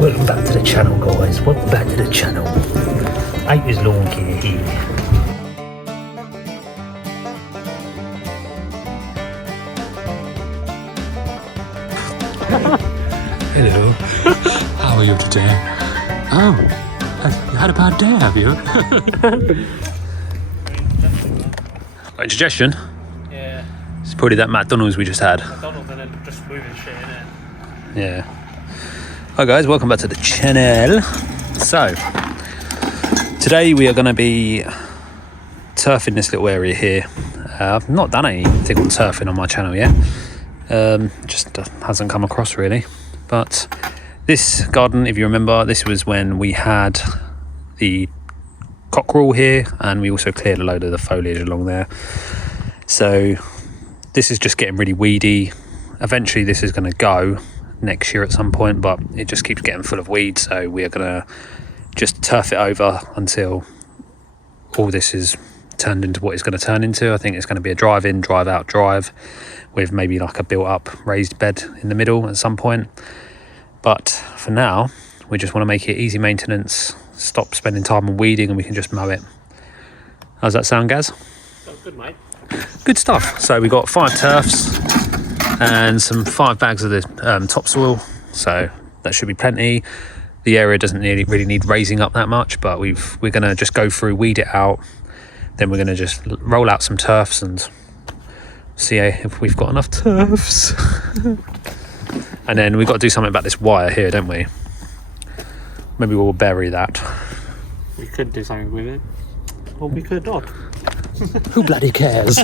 Welcome back to the channel, guys. Welcome back to the channel. April's lawn care here. Hello. How are you today? Oh, you had a bad day, have you? Indigestion? Yeah. It's probably that McDonald's we just had. McDonald's and then just moving shit in it. Yeah. Hi guys, welcome back to the channel. So, today we are going to be turfing this little area here. I've not done anything on turfing on my channel yet. Just hasn't come across really. But this garden, if you remember, this was when we had the cockerel here, and we also cleared a load of the foliage along there. So this is just getting really weedy. Eventually this is going to go next year at some point, but it just keeps getting full of weeds, so we are going to just turf it over until all this is turned into what it's going to turn into. I think it's going to be a drive in, drive out drive with maybe like a built up raised bed in the middle at some point. But for now we just want to make it easy maintenance, stop spending time on weeding, and we can just mow it. How's that sound, Gaz? Sounds good, mate. Good stuff. So we got 5 turfs and some 5 bags of the topsoil, so that should be plenty. The area doesn't really need raising up that much, but we're going to just go through, weed it out, then we're going to just roll out some turfs and see if we've got enough turfs. And then we've got to do something about this wire here, don't we? Maybe we'll bury that. We could do something with it, or we could not. Who bloody cares?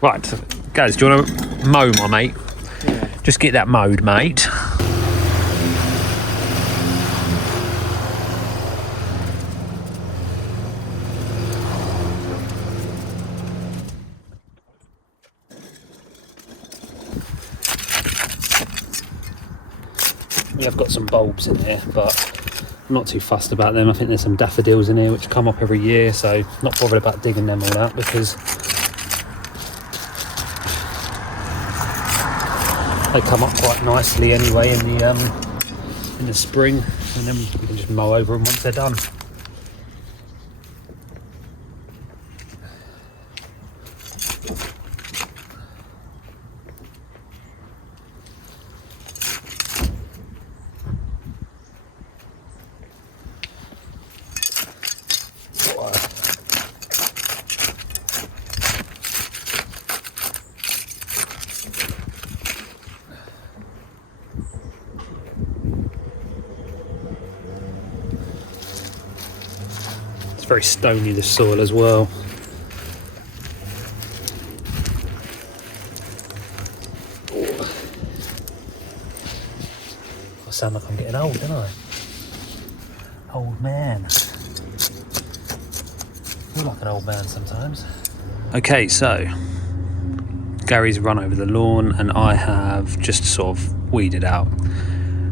Right, guys, do you want to mow, my mate? Yeah. Just get that mowed, mate. We have got some bulbs in here, but I'm not too fussed about them. I think there's some daffodils in here which come up every year, so not bothered about digging them all out, because they come up quite nicely anyway in the spring, and then we can just mow over them once they're done. It's very stony, this soil as well. I sound like I'm getting old, don't I? Old man. I feel like an old man sometimes. Okay, so Gary's run over the lawn and I have just sort of weeded out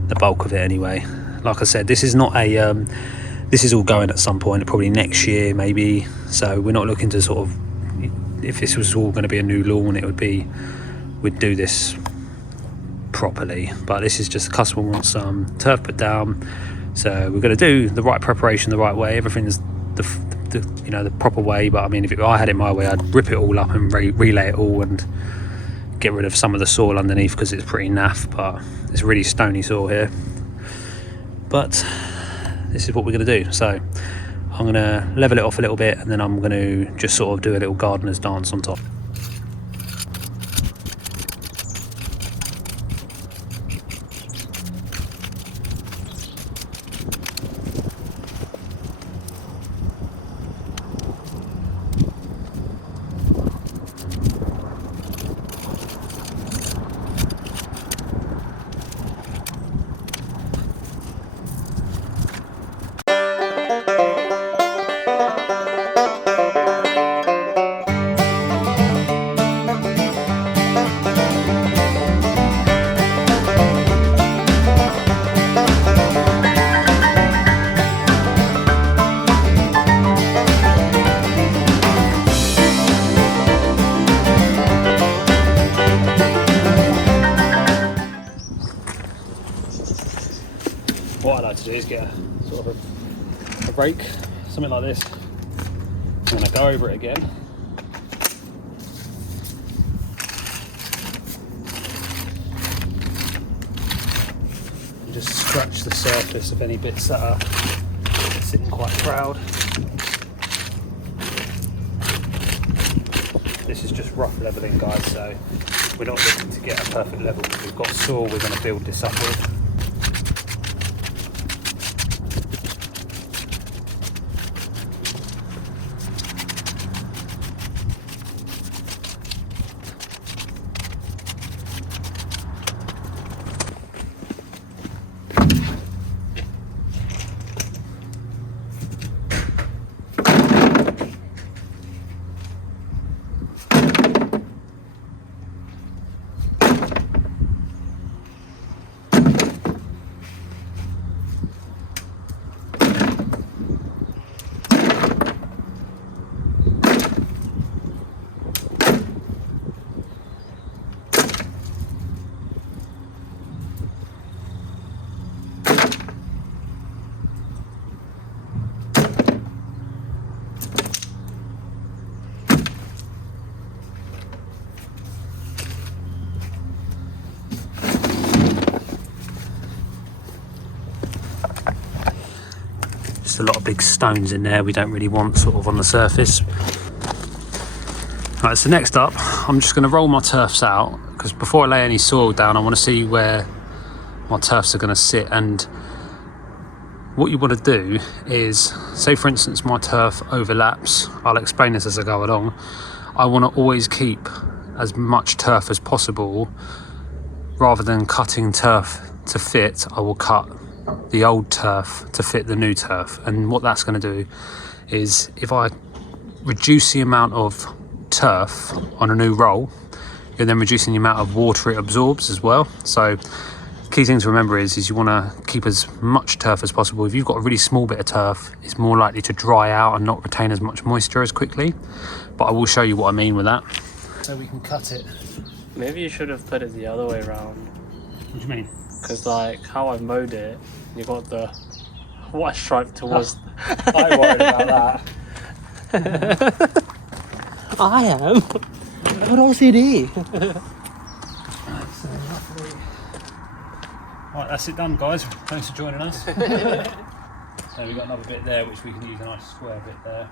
the bulk of it anyway. Like I said, this is not a this is all going at some point, probably next year maybe, so we're not looking to sort of, if this was all going to be a new lawn, it would be, we'd do this properly, but this is just the customer wants some turf put down, so we're going to do the right preparation the right way. Everything's the proper way, but I mean, if I had it my way, I'd rip it all up and relay it all and get rid of some of the soil underneath, because it's pretty naff, but it's really stony soil here. But this is what we're going to do. So I'm going to level it off a little bit, and then I'm going to just sort of do a little gardener's dance on top. what I like to do is get a sort of a rake, something like this. I'm going to go over it again. And just scratch the surface of any bits that are sitting quite proud. This is just rough levelling, guys, so we're not looking to get a perfect level. We've got soil we're going to build this up with. A lot of big stones in there we don't really want sort of on the surface. Right, so next up I'm just going to roll my turfs out, because before I lay any soil down I want to see where my turfs are going to sit. And what you want to do is, say for instance my turf overlaps, I'll explain this as I go along, I want to always keep as much turf as possible. Rather than cutting turf to fit, I will cut the old turf to fit the new turf. And what that's going to do is, if I reduce the amount of turf on a new roll, you're then reducing the amount of water it absorbs as well. So key thing to remember is you want to keep as much turf as possible. If you've got a really small bit of turf, it's more likely to dry out and not retain as much moisture as quickly. But I will show you what I mean with that. So we can cut it. Maybe you should have put it the other way around. What do you mean? Because like how I mowed it, you got the white stripe towards. I worried about that. I am. What else it is? Right, that's it done, guys. Thanks for joining us. So we've got another bit there which we can use, a nice square bit there.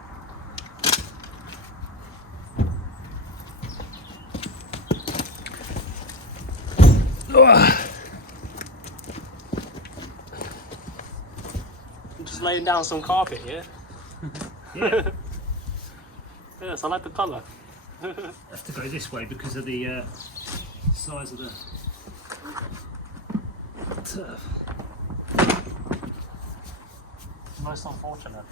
I'm just laying down some carpet here. Yeah. Yes, I like the colour. Have to go this way because of the size of the turf. Most unfortunate.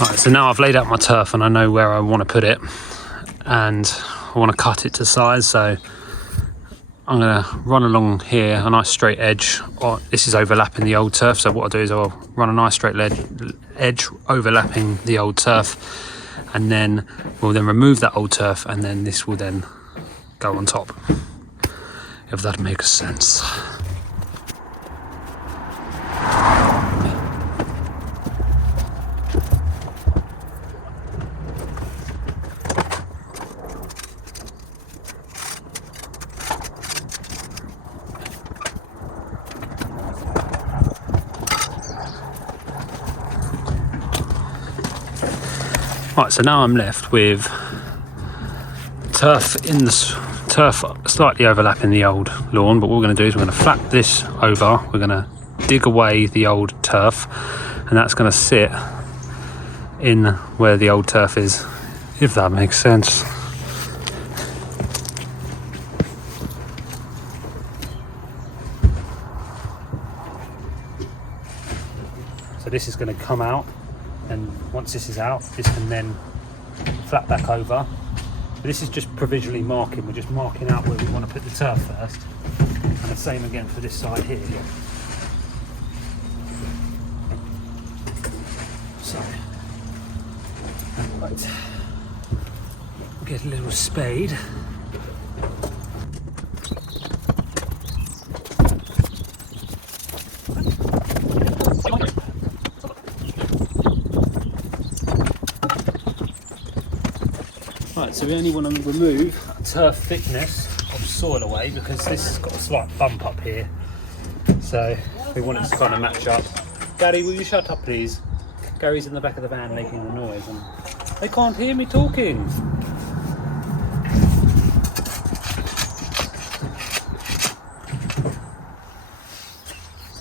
Right, so now I've laid out my turf and I know where I want to put it, and I want to cut it to size. So I'm going to run along here a nice straight edge. This is overlapping the old turf, so what I'll do is I'll run a nice straight edge overlapping the old turf, and then we'll then remove that old turf, and then this will then go on top, if that makes sense. Right, so now I'm left with turf slightly overlapping the old lawn, but what we're going to do is we're going to flap this over, we're going to dig away the old turf, and that's going to sit in where the old turf is, if that makes sense. So this is going to come out, and once this is out, this can then flap back over. But this is just provisionally marking, we're just marking out where we want to put the turf first. And the same again for this side here. So, right, get a little spade. Right, so we only want to remove turf thickness of soil away because this has got a slight bump up here. So we want it to kind of match up. Gary, will you shut up please? Gary's in the back of the van making a noise and they can't hear me talking.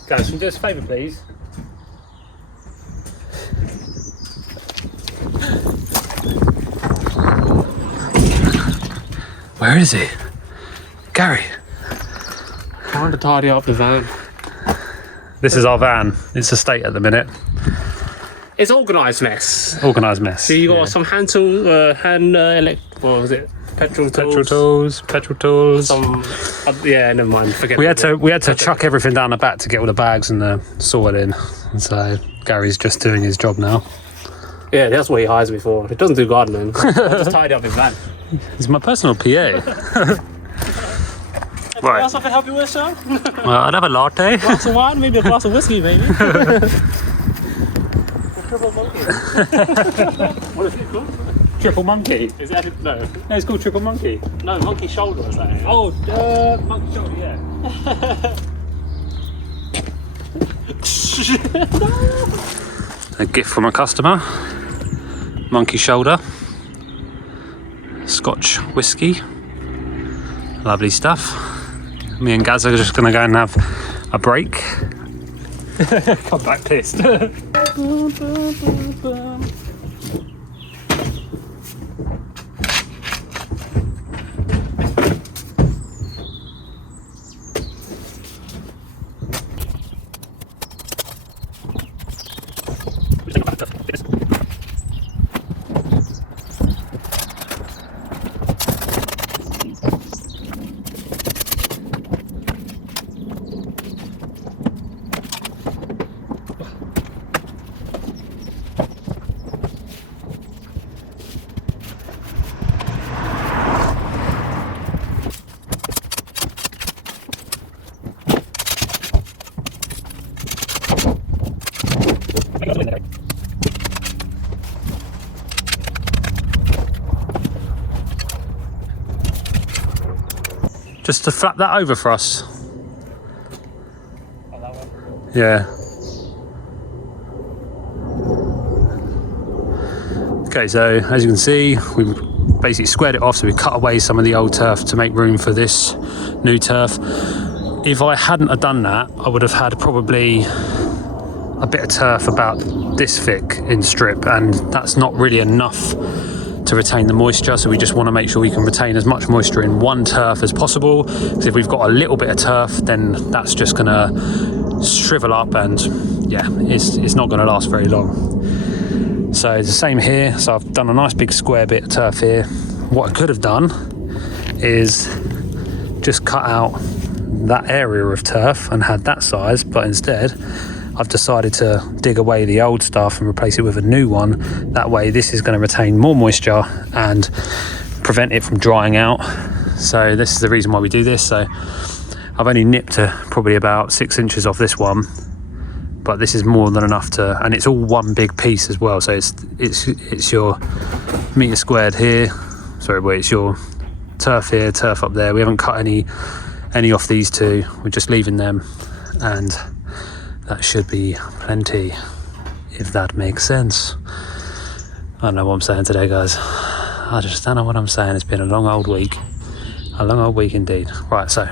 Guys, can you do us a favour please? Where is he? Gary? Trying to tidy up the van. This is our van. It's a state at the minute. It's organised mess. Organised mess. So you got some hand tools, what was it? Petrol tools. Petrol tools. Some, yeah, never mind. Forget. We had to chuck everything down the back to get all the bags and the soil in. And so Gary's just doing his job now. Yeah, that's what he hires me for. He doesn't do gardening. I just tidy up his van. He's my personal PA. Anything else I can help you with, sir? I'd have a latte. Glass of wine, maybe a glass of whiskey, maybe. Triple monkey. What is it called? Triple monkey. Is that no? No, it's called triple monkey. No, monkey shoulder is that? Oh, monkey shoulder, yeah. A gift from a customer. Monkey shoulder. Scotch whiskey. Lovely stuff. Me and Gaz are just going to go and have a break. Come back pissed. Just to flap that over for us. Oh, that one. Yeah. Okay, so as you can see, we've basically squared it off, so we cut away some of the old turf to make room for this new turf. If I hadn't have done that, I would have had probably a bit of turf about this thick in strip, and that's not really enough to retain the moisture, so we just want to make sure we can retain as much moisture in one turf as possible, because if we've got a little bit of turf, then that's just going to shrivel up and yeah, it's not going to last very long. So it's the same here. So I've done a nice big square bit of turf here. What I could have done is just cut out that area of turf and had that size, but instead I've decided to dig away the old stuff and replace it with a new one. That way this is going to retain more moisture and prevent it from drying out. So this is the reason why we do this. So I've only nipped probably about 6 inches off this one, but this is more than enough to, and it's all one big piece as well. So it's your metre squared here, sorry, wait, it's your turf here, turf up there. We haven't cut any off these two, we're just leaving them, and that should be plenty, if that makes sense. I don't know what I'm saying today, guys. I just don't know what I'm saying. It's been a long old week. A long old week indeed. Right, so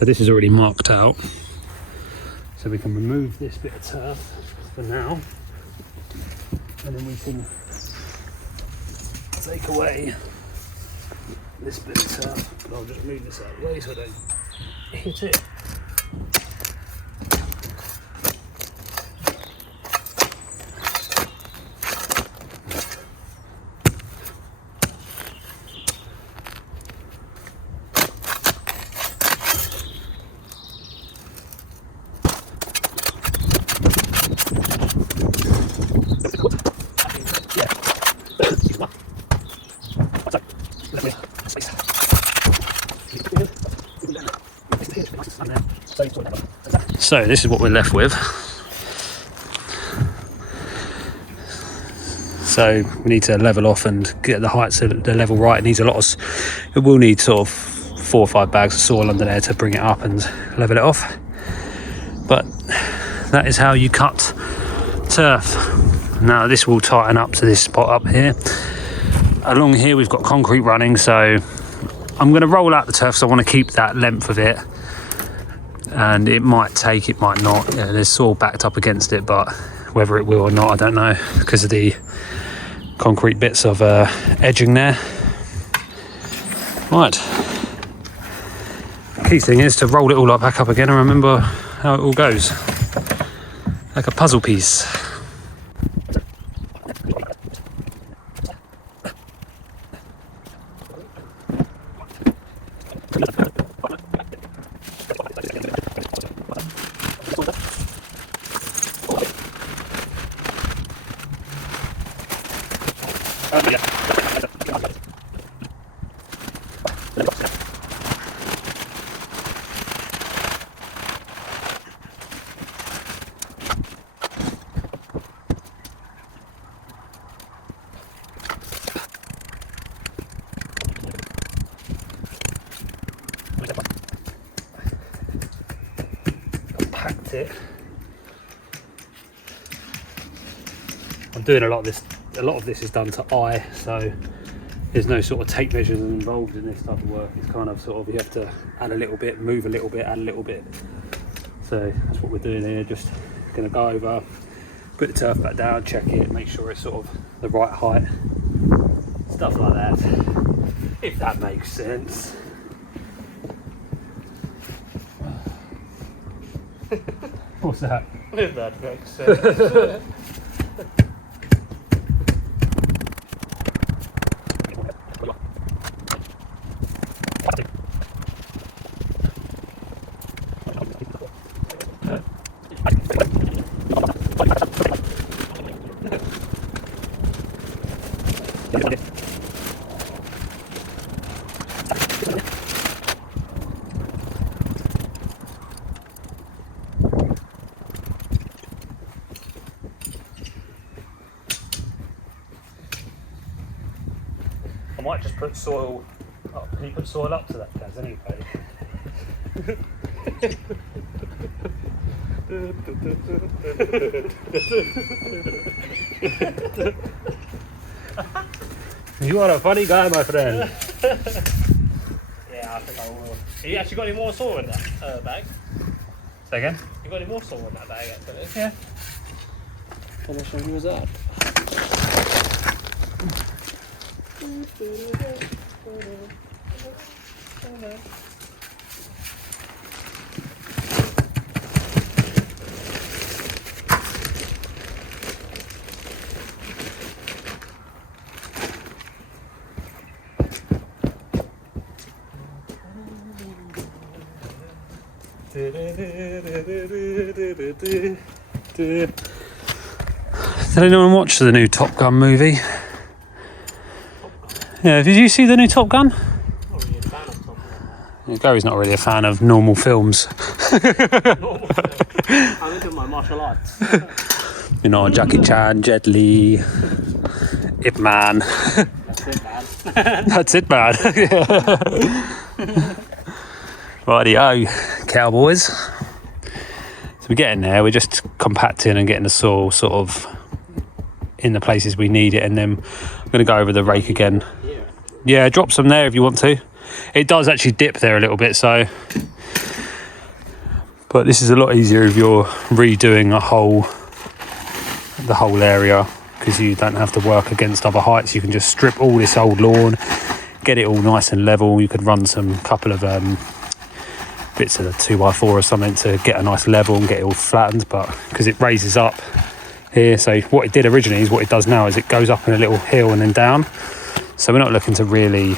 this is already marked out. So we can remove this bit of turf for now. And then we can take away this bit of turf. But I'll just move this out of the way so I don't hit it. So this is what we're left with. so we need to level off and get the heights at the level right. It needs a lot of, it will need sort of 4 or 5 bags of soil under there to bring it up and level it off. But that is how you cut turf. Now this will tighten up to this spot up here. Along here we've got concrete running, so I'm going to roll out the turf, so I want to keep that length of it, and it might take, it might not. Yeah, there's soil backed up against it, but whether it will or not I don't know, because of the concrete bits of edging there. Right, the key thing is to roll it all back up again and remember how it all goes, like a puzzle piece. Packed it. I'm doing a lot of this. A lot of this is done to eye, so there's no sort of tape measures involved in this type of work. It's kind of sort of, you have to add a little bit, move a little bit, add a little bit. So that's what we're doing here. Just going to go over, put the turf back down, check it, make sure it's sort of the right height, stuff like that, if that makes sense. What's that? If that makes sense. I might just put soil up. Can you put soil up to that, Kaz, anyway? You are a funny guy, my friend. Yeah, I think I will. Have you actually got any more soil in that bag? Say again? You got any more soil in that bag actually? Yeah. How much of you was that? Did anyone watch the new Top Gun movie? Yeah, did you see the new Top Gun? Not really a fan of Top Gun. Gary's not really a fan of normal films. I'm into my martial arts. You know, Jackie Chan, Jet Li, Ip Man. That's it, man. That's it, man. Rightio, cowboys. So we're getting there. We're just compacting and getting the soil sort of in the places we need it, and then I'm going to go over the rake again. Yeah, drop some there if you want to. It does actually dip there a little bit, so. But this is a lot easier if you're redoing the whole area, because you don't have to work against other heights. You can just strip all this old lawn, get it all nice and level. You could run some couple of bits of the 2x4 or something to get a nice level and get it all flattened, but because it raises up here, so what it did originally is what it does now is it goes up in a little hill and then down. So we're not looking to really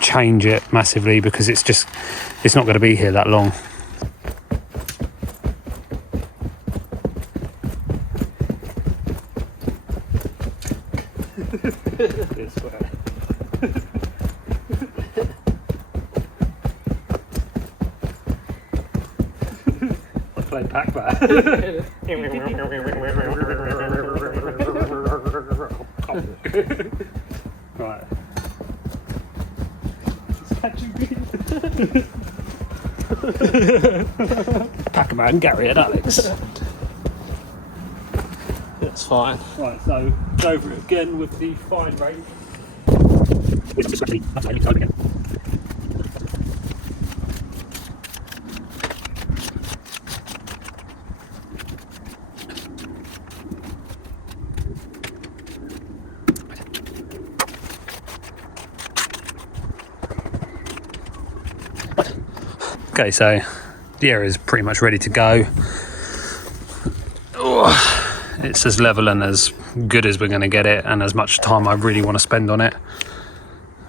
change it massively, because it's not going to be here that long. Let's play Pac-Man. Right. It's catching me. Pac-Man, Gary and Alex. It's fine. Right, so go over it again with the fine rate. Okay, so the area is pretty much ready to go. Oh, it's as level and as good as we're going to get it, and as much time I really want to spend on it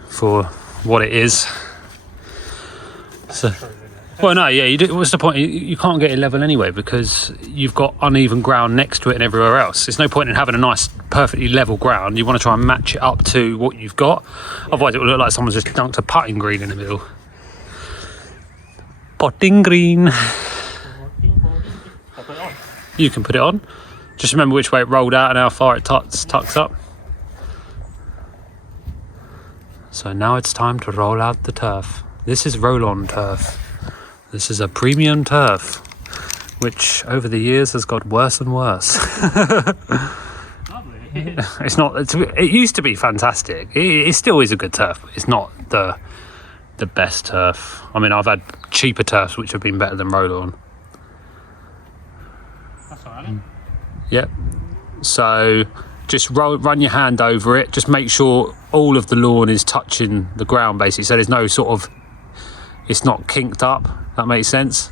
for what it is. So, well, no, yeah, you do, what's the point? You can't get it level anyway because you've got uneven ground next to it and everywhere else. There's no point in having a nice, perfectly level ground. You want to try and match it up to what you've got. Otherwise, it will look like someone's just dunked a putting green in the middle. Potting green. You can put it on. Just remember which way it rolled out and how far it tucks up. So now it's time to roll out the turf. This is Rolawn turf. This is a premium turf, which over the years has got worse and worse. It's not. It used to be fantastic. It still is a good turf, but it's not the best turf. I mean, I've had cheaper turfs which have been better than Rolawn. That's alright. Yep. So just run your hand over it. Just make sure all of the lawn is touching the ground, basically. So there's no sort of, it's not kinked up. That makes sense.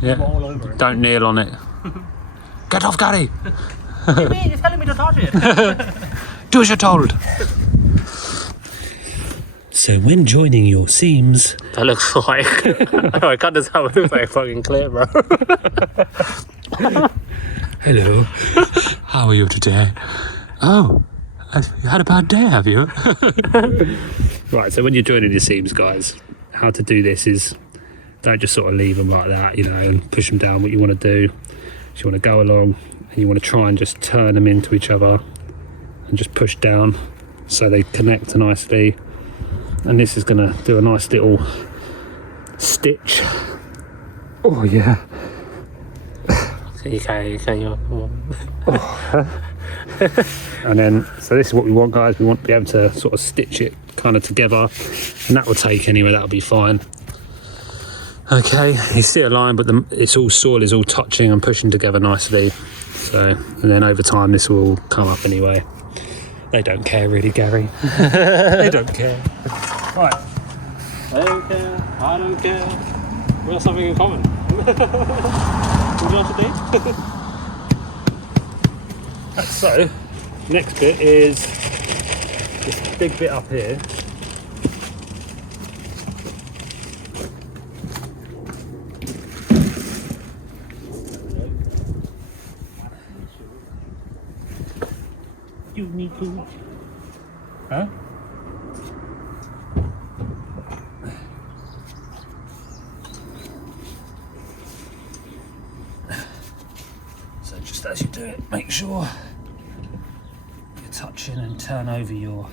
Yeah. All over it. Don't kneel on it. Get off, Gary. You mean you're telling me to touch it? Do as you're told. So when joining your seams, That looks like. I can't just have it very fucking clear, bro. Hello. How are you today? Oh, you had a bad day, have you? Right, so when you're joining your seams, guys, how to do this is don't just sort of leave them like that, you know, and push them down. What you want to do is you want to go along and you want to try and just turn them into each other and just push down so they connect nicely. And this is going to do a nice little stitch. Oh, yeah. You can. And then, so this is what we want, guys. We want to be able to sort of stitch it kind of together, and that will take anywhere. That'll be fine. Okay, you see a line, but it's all soil is all touching and pushing together nicely. So, and then over time, this will come up anyway. They don't care, really, Gary. They don't care. Right. They don't care. I don't care. We have something in common. Would you like to do? So, next bit is this big bit up here. You need to. Huh? So just as you do it, make sure you're touching and turn over your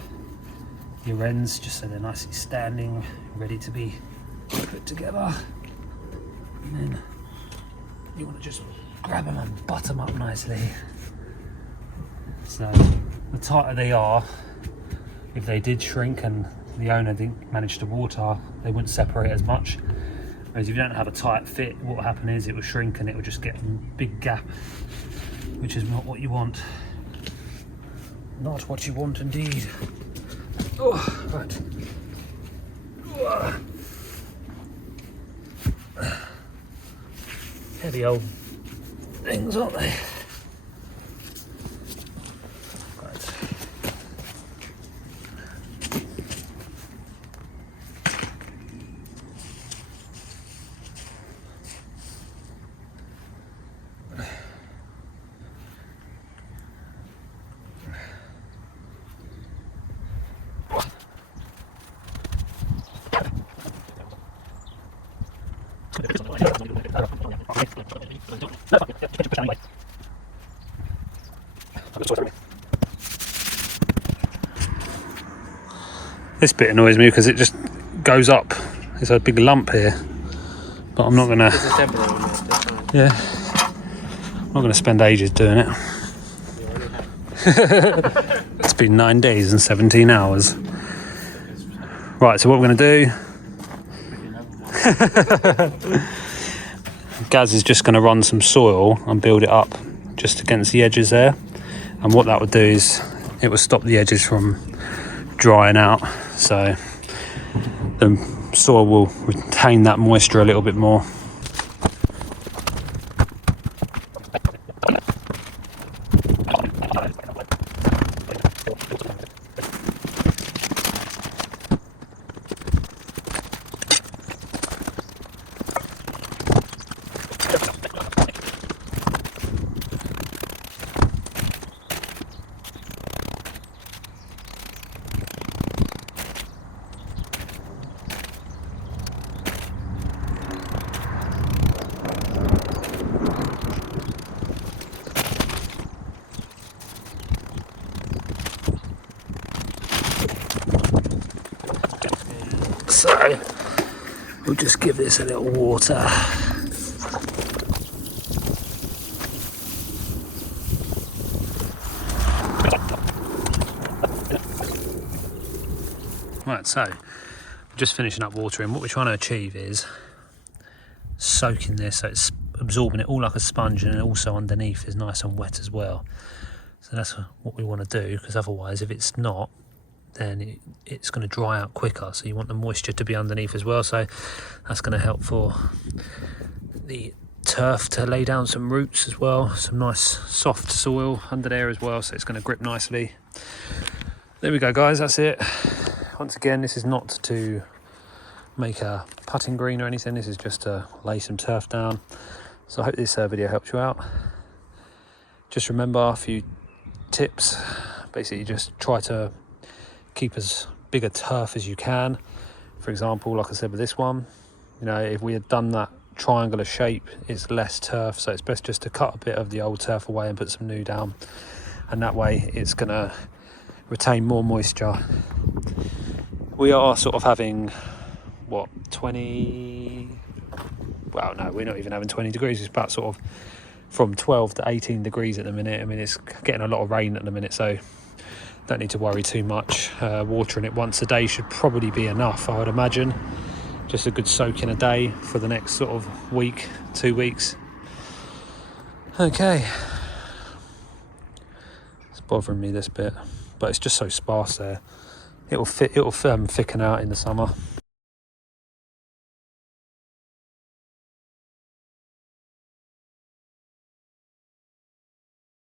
ends just so they're nicely standing, ready to be put together. And then you want to just grab them and butt them up nicely. So the tighter they are, if they did shrink and the owner didn't manage to water, they wouldn't separate as much. Whereas if you don't have a tight fit, what will happen is it will shrink and it will just get a big gap, which is not what you want. Not what you want indeed. Oh, right. Heavy old things, aren't they? This bit annoys me because it just goes up. There's a big lump here, but I'm not gonna. It's a temporary one, that's fine. Yeah, I'm not gonna spend ages doing it. It's been 9 days and 17 hours. Right, so what we're gonna do. Gaz is just gonna run some soil and build it up just against the edges there, and what that would do is it will stop the edges from drying out, so the soil will retain that moisture a little bit more. So we'll just give this a little water. Right, so just finishing up watering. What we're trying to achieve is soaking this so it's absorbing it all like a sponge, and also underneath is nice and wet as well. So that's what we want to do, because otherwise if it's not, then it's going to dry out quicker. So you want the moisture to be underneath as well, so that's going to help for the turf to lay down some roots as well, some nice soft soil under there as well, so it's going to grip nicely. There we go, guys, that's it. Once again, this is not to make a putting green or anything, this is just to lay some turf down. So I hope this video helps you out. Just remember a few tips. Basically just try to keep as big a turf as you can. For example, like I said with this one, you know, if we had done that triangular shape, it's less turf, so it's best just to cut a bit of the old turf away and put some new down, and that way it's gonna retain more moisture. We are sort of having what, 20, well no, we're not even having 20 degrees, it's about sort of from 12 to 18 degrees at the minute. I mean, it's getting a lot of rain at the minute, so don't need to worry too much. Watering it once a day should probably be enough, I would imagine. Just a good soak in a day for the next sort of week, 2 weeks. Okay. It's bothering me, this bit, but it's just so sparse there. It'll thicken out in the summer.